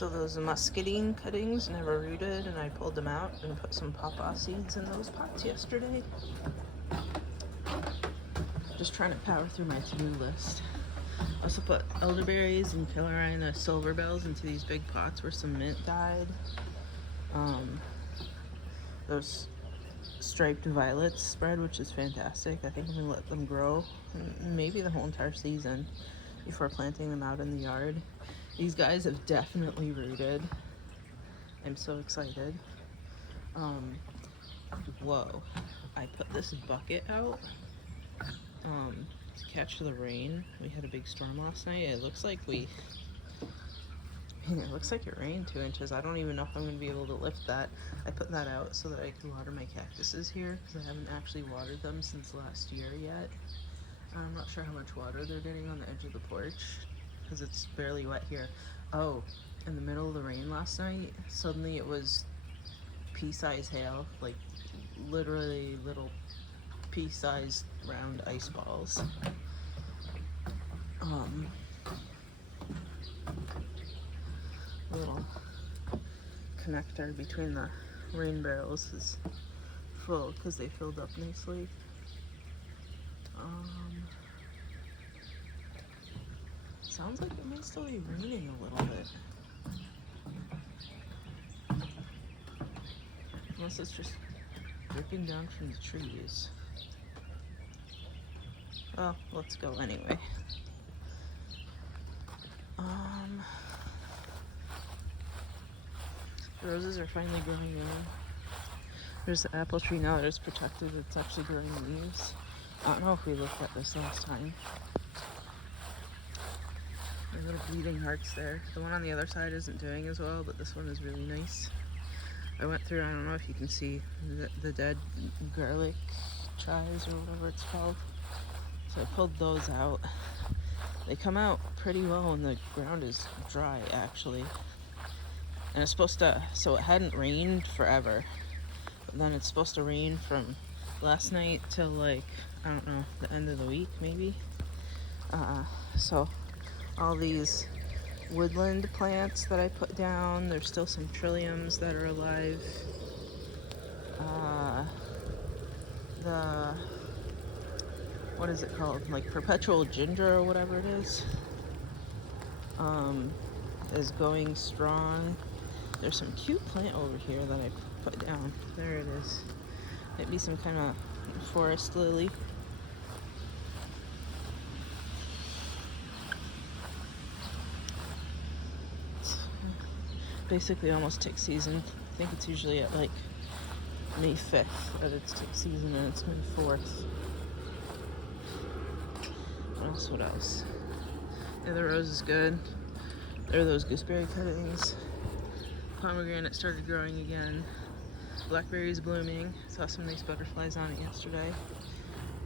So those muscadine cuttings never rooted, and I pulled them out and put some pawpaw seeds in those pots yesterday. Just trying to power through my to-do list. I also put elderberries and Carolina silver bells into these big pots where some mint died. Those striped violets spread, which is fantastic. I think I'm gonna let them grow maybe the whole entire season before planting them out in the yard. These guys have definitely rooted. I'm so excited. Whoa, I put this bucket out to catch the rain. We had a big storm last night. It looks like it rained 2 inches. I don't even know if I'm going to be able to lift that. I put that out so that I can water my cactuses here because I haven't actually watered them since last year yet. I'm not sure how much water they're getting on the edge of the porch because it's barely wet here. Oh, in the middle of the rain last night, suddenly it was pea-sized hail, like literally little pea-sized round ice balls. Little connector between the rain barrels is full because they filled up nicely. Sounds like it may still be raining a little bit. Unless it's just dripping down from the trees. Well, let's go anyway. The roses are finally growing in. There's the apple tree now that is protected. It's actually growing leaves. I don't know if we looked at this last time. There are little bleeding hearts there. The one on the other side isn't doing as well, but this one is really nice. I went through, I don't know if you can see the dead garlic tries or whatever it's called. So I pulled those out. They come out pretty well when the ground is dry, actually. And it's supposed to, so it hadn't rained forever. But then it's supposed to rain from last night till like, I don't know, the end of the week maybe. So all these woodland plants that I put down, there's still some trilliums that are alive. What is it called? Like perpetual ginger or whatever it is going strong. There's some cute plant over here that I put down. There it is. Might be some kind of forest lily. It's basically almost tick season. I think it's usually at like May 5th that it's tick season, and it's May 4th. What else? Yeah, the rose is good. There are those gooseberry cuttings. Pomegranate started growing again. Blackberries blooming. Saw some nice butterflies on it yesterday.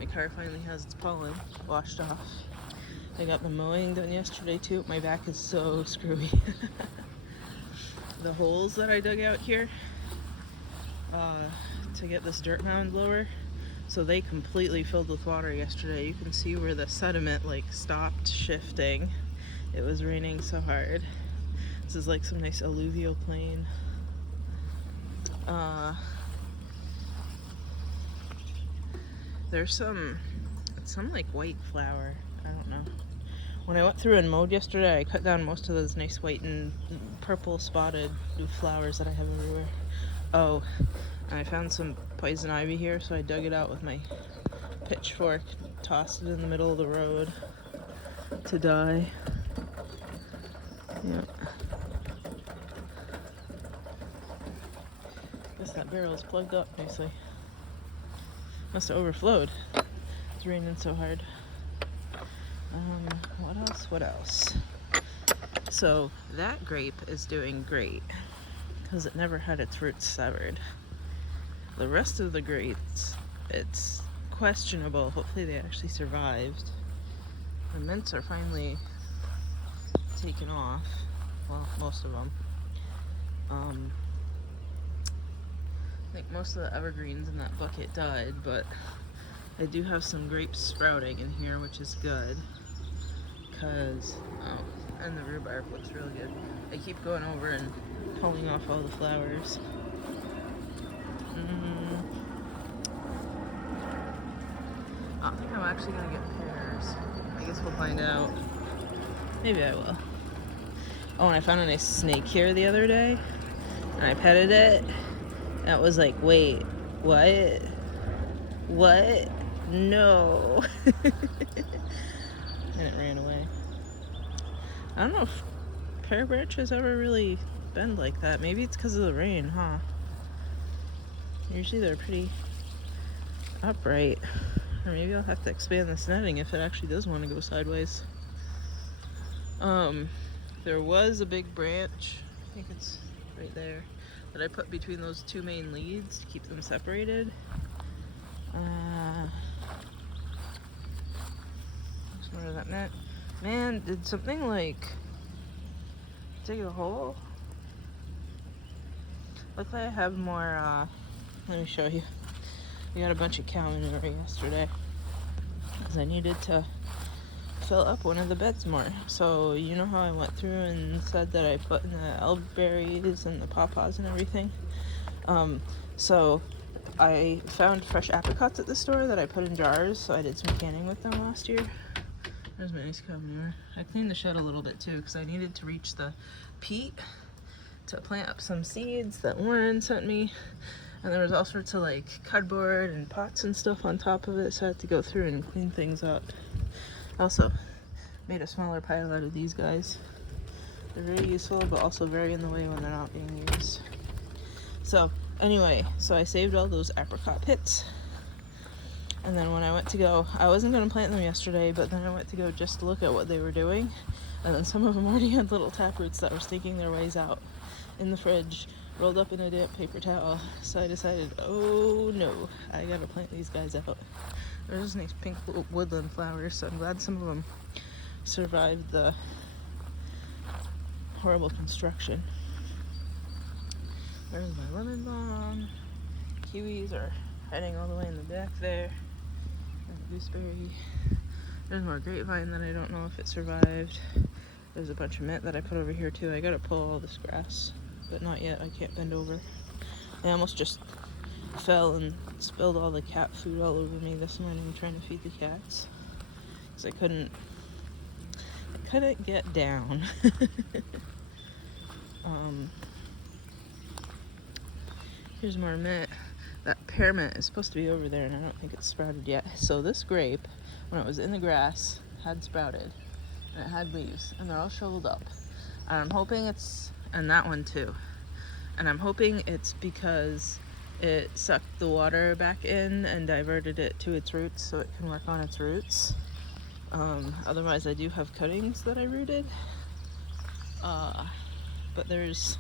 My car finally has its pollen washed off. I got the mowing done yesterday too. My back is so screwy. The holes that I dug out here to get this dirt mound lower, so they completely filled with water yesterday. You can see where the sediment like stopped shifting. It was raining so hard. This is like some nice alluvial plain. There's some like white flower. I don't know. When I went through and mowed yesterday, I cut down most of those nice white and purple spotted flowers that I have everywhere. Oh, and I found some poison ivy here, so I dug it out with my pitchfork, tossed it in the middle of the road to die. Yeah. Guess that barrel is plugged up nicely. Must have overflowed. It's raining so hard. What else? So that grape is doing great because it never had its roots severed. The rest of the grapes, it's questionable. Hopefully they actually survived. The mints are finally taken off. Well, most of them. I think most of the evergreens in that bucket died, but I do have some grapes sprouting in here, which is good. Because, And the rhubarb looks really good. I keep going over and pulling off all the flowers. I don't think I'm actually gonna get pears. I guess we'll find out. Maybe I will. Oh, and I found a nice snake here the other day, and I petted it. That was like, wait, what? What? No. And it ran away. I don't know if pear branches ever really bend like that. Maybe it's because of the rain, huh? Usually they're pretty upright. Or maybe I'll have to expand this netting if it actually does want to go sideways. There was a big branch, I think it's right there, that I put between those two main leads to keep them separated. Where that net? Man, did something like dig a hole? Luckily I have more, let me show you. We got a bunch of cow manure yesterday because I needed to fill up one of the beds more. So you know how I went through and said that I put in the elderberries and the pawpaws and everything? So I found fresh apricots at the store that I put in jars, so I did some canning with them last year. There's my nice cow manure. I cleaned the shed a little bit too because I needed to reach the peat to plant up some seeds that Warren sent me. And there was all sorts of like cardboard and pots and stuff on top of it, so I had to go through and clean things up. Also made a smaller pile out of these guys. They're very useful, but also very in the way when they're not being used. So anyway, so I saved all those apricot pits. And then when I went to go, I wasn't going to plant them yesterday, but then I went to go just to look at what they were doing. And then some of them already had little taproots that were sneaking their ways out in the fridge, rolled up in a damp paper towel. So I decided, oh no, I gotta plant these guys out. There's nice pink woodland flowers, so I'm glad some of them survived the horrible construction. There's my lemon balm. Kiwis are hiding all the way in the back there. And the gooseberry. There's more grapevine that I don't know if it survived. There's a bunch of mint that I put over here too. I gotta pull all this grass, but not yet. I can't bend over. I almost just fell and spilled all the cat food all over me this morning trying to feed the cats because I couldn't get down. Here's more mint. That pear mint is supposed to be over there and I don't think it's sprouted yet. So this grape, when it was in the grass, had sprouted and it had leaves and they're all shriveled up. And I'm hoping it's, and that one too. And I'm hoping it's because it sucked the water back in and diverted it to its roots so it can work on its roots. Otherwise I do have cuttings that I rooted. But there's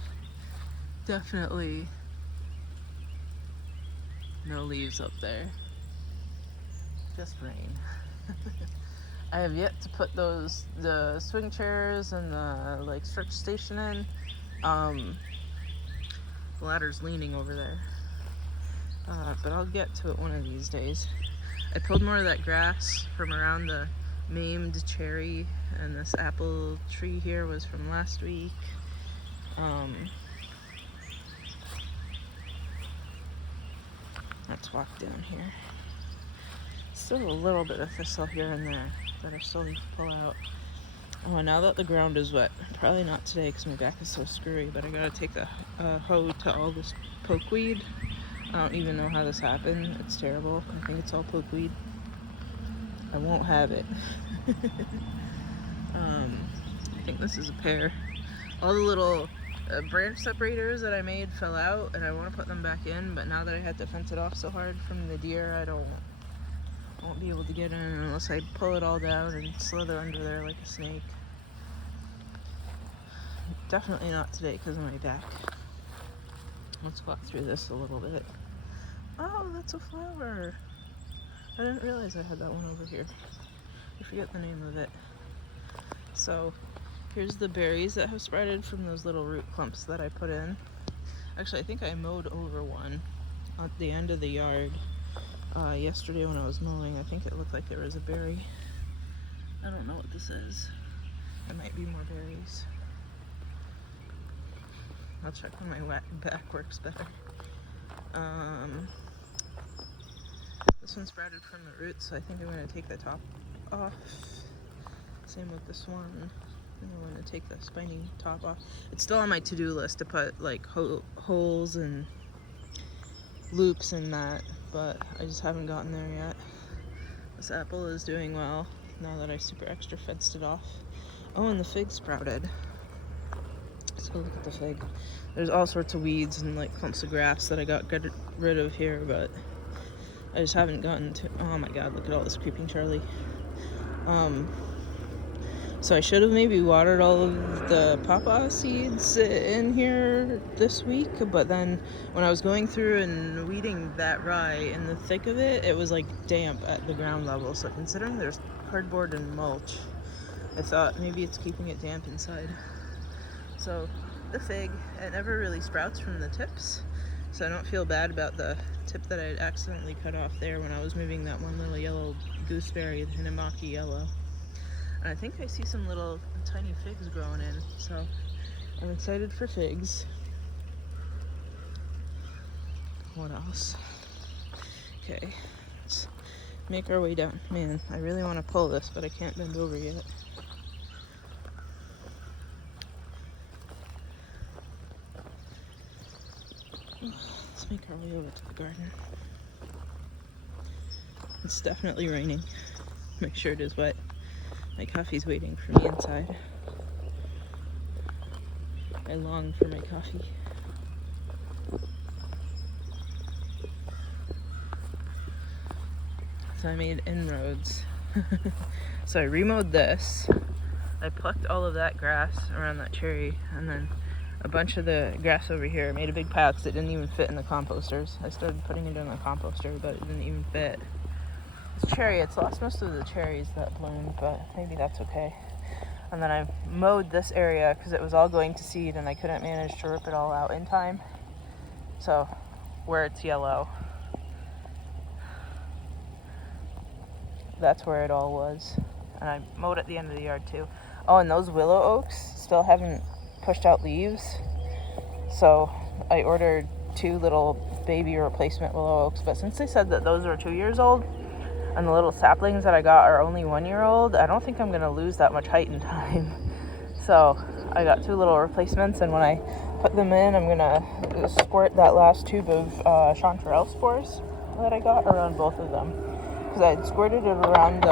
definitely no leaves up there. Just rain. I have yet to put the swing chairs and the like stretch station in. The ladder's leaning over there. But I'll get to it one of these days. I pulled more of that grass from around the maimed cherry, and this apple tree here was from last week. Let's walk down here. Still a little bit of thistle here and there that I still need to pull out. Oh, and now that the ground is wet, probably not today because my back is so screwy, but I gotta take the hoe to all this pokeweed. I don't even know how this happened. It's terrible. I think it's all pokeweed. I won't have it. I think this is a pear. All the little branch separators that I made fell out and I want to put them back in, but now that I had to fence it off so hard from the deer, I won't be able to get in unless I pull it all down and slither under there like a snake. Definitely not today because of my back. Let's walk through this a little bit. Oh, that's a flower. I didn't realize I had that one over here. I forget the name of it. So here's the berries that have sprouted from those little root clumps that I put in. Actually, I think I mowed over one at the end of the yard yesterday when I was mowing. I think it looked like there was a berry. I don't know what this is. There might be more berries. I'll check when my wet back works better. This one sprouted from the roots, so I think I'm going to take the top off. Same with this one. I'm going to take the spiny top off. It's still on my to-do list to put like holes and loops in that, but I just haven't gotten there yet. This apple is doing well now that I super extra fenced it off. Oh, and the fig sprouted. Let's go look at the fig. There's all sorts of weeds and like clumps of grass that I got rid of here, but I just haven't gotten to. Oh my god, look at all this creeping Charlie. So I should have maybe watered all of the pawpaw seeds in here this week, but then when I was going through and weeding that rye in the thick of it, it was like damp at the ground level. So considering there's cardboard and mulch, I thought maybe it's keeping it damp inside. So the fig, it never really sprouts from the tips, so I don't feel bad about the tip that I had accidentally cut off there when I was moving that one little yellow gooseberry, the Hinamaki yellow. And I think I see some little tiny figs growing in, so I'm excited for figs. What else? Okay, let's make our way down. Man, I really want to pull this, but I can't bend over yet. Let's make our way over to the garden. It's definitely raining. Make sure it is wet. My coffee's waiting for me inside. I long for my coffee. So I made inroads. So I remowed this. I plucked all of that grass around that cherry, and then a bunch of the grass over here. I made a big pile because it didn't even fit in the composters. I started putting it in the composter, but it didn't even fit. This cherry, it's lost most of the cherries that bloomed, but maybe that's okay. And then I mowed this area because it was all going to seed and I couldn't manage to rip it all out in time. So where it's yellow, that's where it all was. And I mowed at the end of the yard too. Oh, and those willow oaks still haven't pushed out leaves. So I ordered 2 little baby replacement willow oaks, but since they said that those are 2 years old, and the little saplings that I got are only 1 year old, I don't think I'm gonna lose that much height in time. So I got 2 little replacements, and when I put them in, I'm gonna squirt that last tube of chanterelle spores that I got around both of them. Because I had squirted it around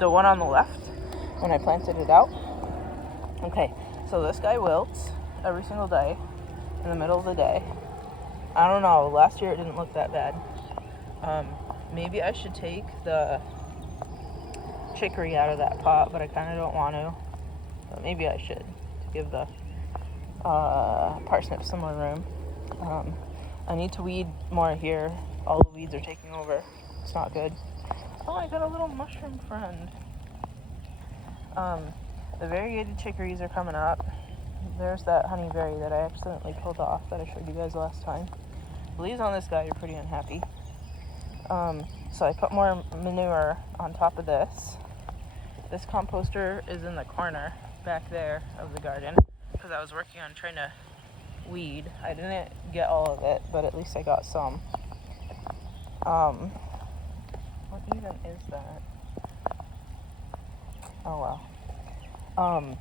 the one on the left when I planted it out. Okay, so this guy wilts every single day in the middle of the day. I don't know, last year it didn't look that bad. Maybe I should take the chicory out of that pot, but I kind of don't want to. But maybe I should, to give the parsnips some more room. I need to weed more here. All the weeds are taking over. It's not good. Oh, I got a little mushroom friend. The variegated chicories are coming up. There's that honeyberry that I accidentally pulled off that I showed you guys last time. The leaves on this guy are pretty unhappy. So I put more manure on top of this. This composter is in the corner back there of the garden because I was working on trying to weed. I didn't get all of it, but at least I got some. What even is that? Oh wow.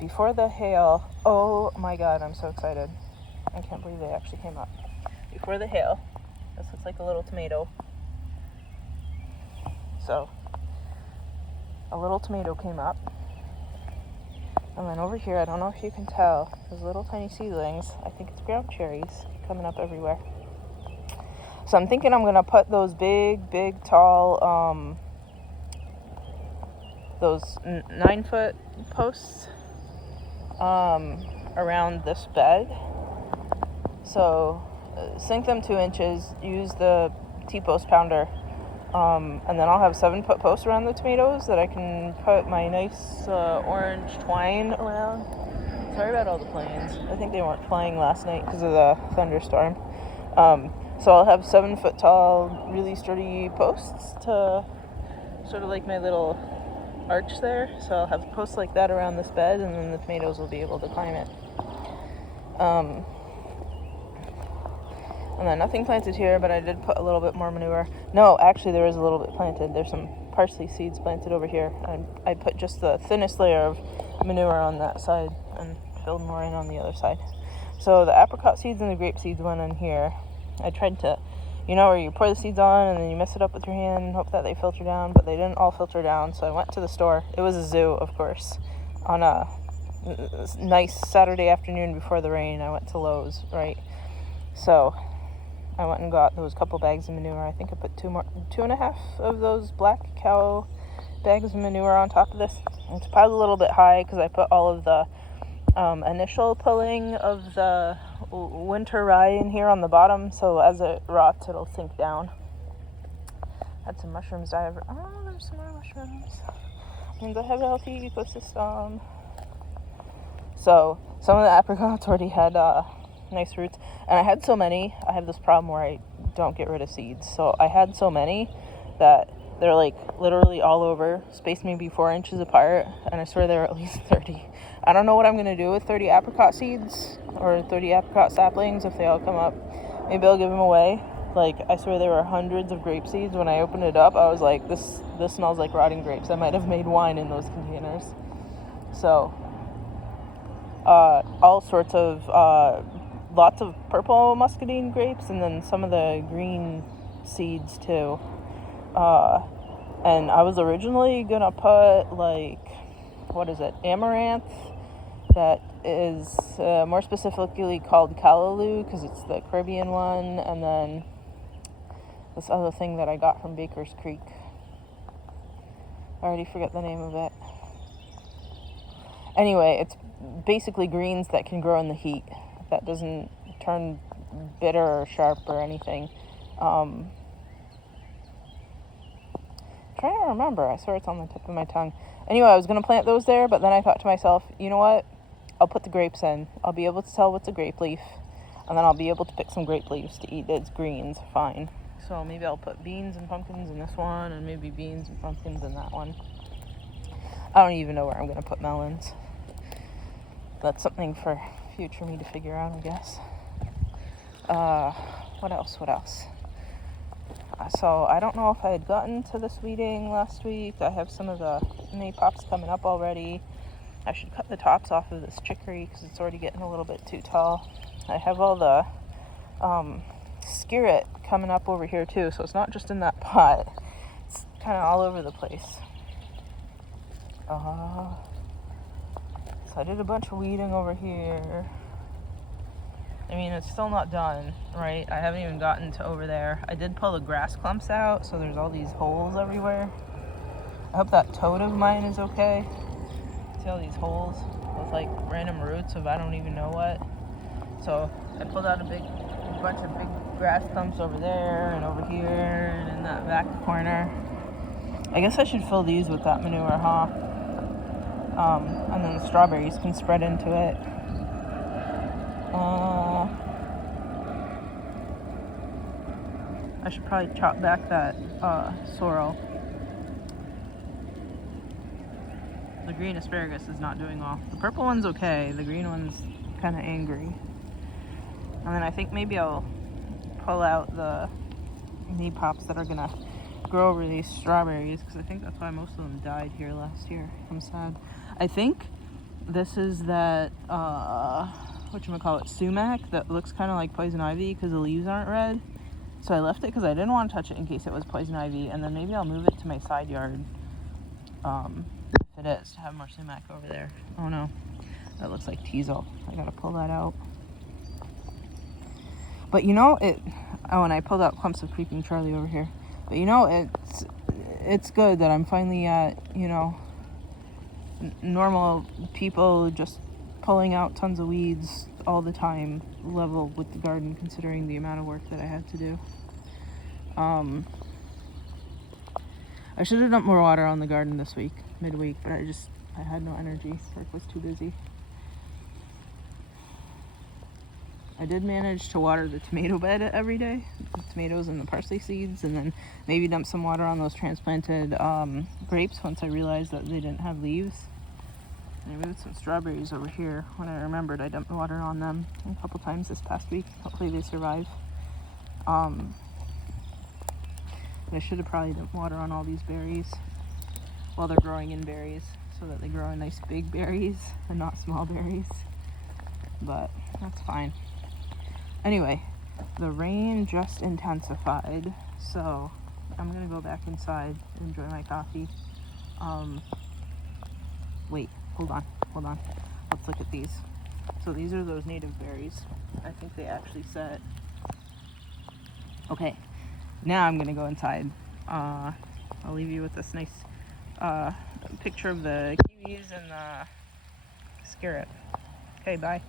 Before the hail, oh my god, I'm so excited. I can't believe they actually came up. Before the hail, this looks like a little tomato. So, a little tomato came up. And then over here, I don't know if you can tell, there's little tiny seedlings. I think it's ground cherries coming up everywhere. So I'm thinking I'm going to put those big, tall, those 9-foot posts around this bed. So sink them 2 inches, use the T-post pounder, and then I'll have 7-foot posts around the tomatoes that I can put my nice orange twine around. Sorry about all the planes. I think they weren't flying last night because of the thunderstorm. So I'll have 7-foot tall, really sturdy posts to sort of like my little arch there, so I'll have posts like that around this bed, and then the tomatoes will be able to climb it. And then nothing planted here, but I did put a little bit more manure. No, actually there is a little bit planted. There's some parsley seeds planted over here. I put just the thinnest layer of manure on that side and filled more in on the other side. So the apricot seeds and the grape seeds went in here. I tried to, where you pour the seeds on and then you mess it up with your hand and hope that they filter down, but they didn't all filter down. So I went to the store. It was a zoo, of course, on a nice Saturday afternoon before the rain. I went to Lowe's, right? So I went and got those couple bags of manure. I think I put 2.5 of those black cow bags of manure on top of this. It's probably a little bit high because I put all of the initial pulling of the winter rye in here on the bottom, so as it rots it'll sink down. Had some mushrooms die over. Oh, there's some more mushrooms. Means I have a healthy ecosystem. So some of the apricots already had nice roots, and I had so many. I have this problem where I don't get rid of seeds, so I had so many that they're like literally all over, spaced maybe 4 inches apart, and I swear there are at least 30. I don't know what I'm going to do with 30 apricot seeds or 30 apricot saplings if they all come up. Maybe I'll give them away. Like, I swear there were hundreds of grape seeds. When I opened it up, I was like, this smells like rotting grapes. I might have made wine in those containers. So, all sorts of, lots of purple muscadine grapes, and then some of the green seeds too. And I was originally gonna put amaranth, that is more specifically called callaloo because it's the Caribbean one, and then this other thing that I got from Baker's Creek. I already forget the name of it. Anyway, it's basically greens that can grow in the heat, that doesn't turn bitter or sharp or anything. Trying to remember. I swear it's on the tip of my tongue. Anyway, I was going to plant those there, but then I thought to myself, you know what? I'll put the grapes in. I'll be able to tell what's a grape leaf, and then I'll be able to pick some grape leaves to eat its greens. Fine. So maybe I'll put beans and pumpkins in this one, and maybe beans and pumpkins in that one. I don't even know where I'm going to put melons. That's something for future me to figure out, I guess. What else? So I don't know if I had gotten to this weeding last week. I have some of the maypops coming up already. I should cut the tops off of this chicory because it's already getting a little bit too tall. I have all the skirret coming up over here too, so it's not just in that pot. It's kind of all over the place. So I did a bunch of weeding over here. I mean, it's still not done, right? I haven't even gotten to over there. I did pull the grass clumps out, so there's all these holes everywhere. I hope that toad of mine is okay. See all these holes with like random roots of I don't even know what. So I pulled out a bunch of big grass clumps over there and over here and in that back corner. I guess I should fill these with that manure, huh? And then the strawberries can spread into it. I should probably chop back that sorrel. The green asparagus is not doing well. The purple one's okay. The green one's kind of angry. And then I think maybe I'll pull out the maypops that are gonna grow over these strawberries, because I think that's why most of them died here last year. I'm sad. I think this is that sumac that looks kind of like poison ivy because the leaves aren't red. So I left it because I didn't want to touch it in case it was poison ivy, and then maybe I'll move it to my side yard if it is, to have more sumac over there. Oh no, that looks like teasel. I gotta pull that out. But and I pulled out clumps of creeping Charlie over here. But it's good that I'm finally at, normal people just pulling out tons of weeds all the time level with the garden, considering the amount of work that I had to do. I should have dumped more water on the garden this week, midweek, but I had no energy. Work was too busy. I did manage to water the tomato bed every day, the tomatoes and the parsley seeds, and then maybe dump some water on those transplanted grapes once I realized that they didn't have leaves. And I moved some strawberries over here. When I remembered, I dumped water on them a couple times this past week. Hopefully they survive. I should have probably dumped water on all these berries while they're growing in berries, so that they grow in nice big berries and not small berries. But that's fine. Anyway, the rain just intensified, so I'm gonna go back inside and enjoy my coffee. Wait, hold on. Let's look at these. So these are those native berries. I think they actually set. Okay, now I'm gonna go inside. I'll leave you with this nice picture of the kiwis and the scarab. Okay, bye.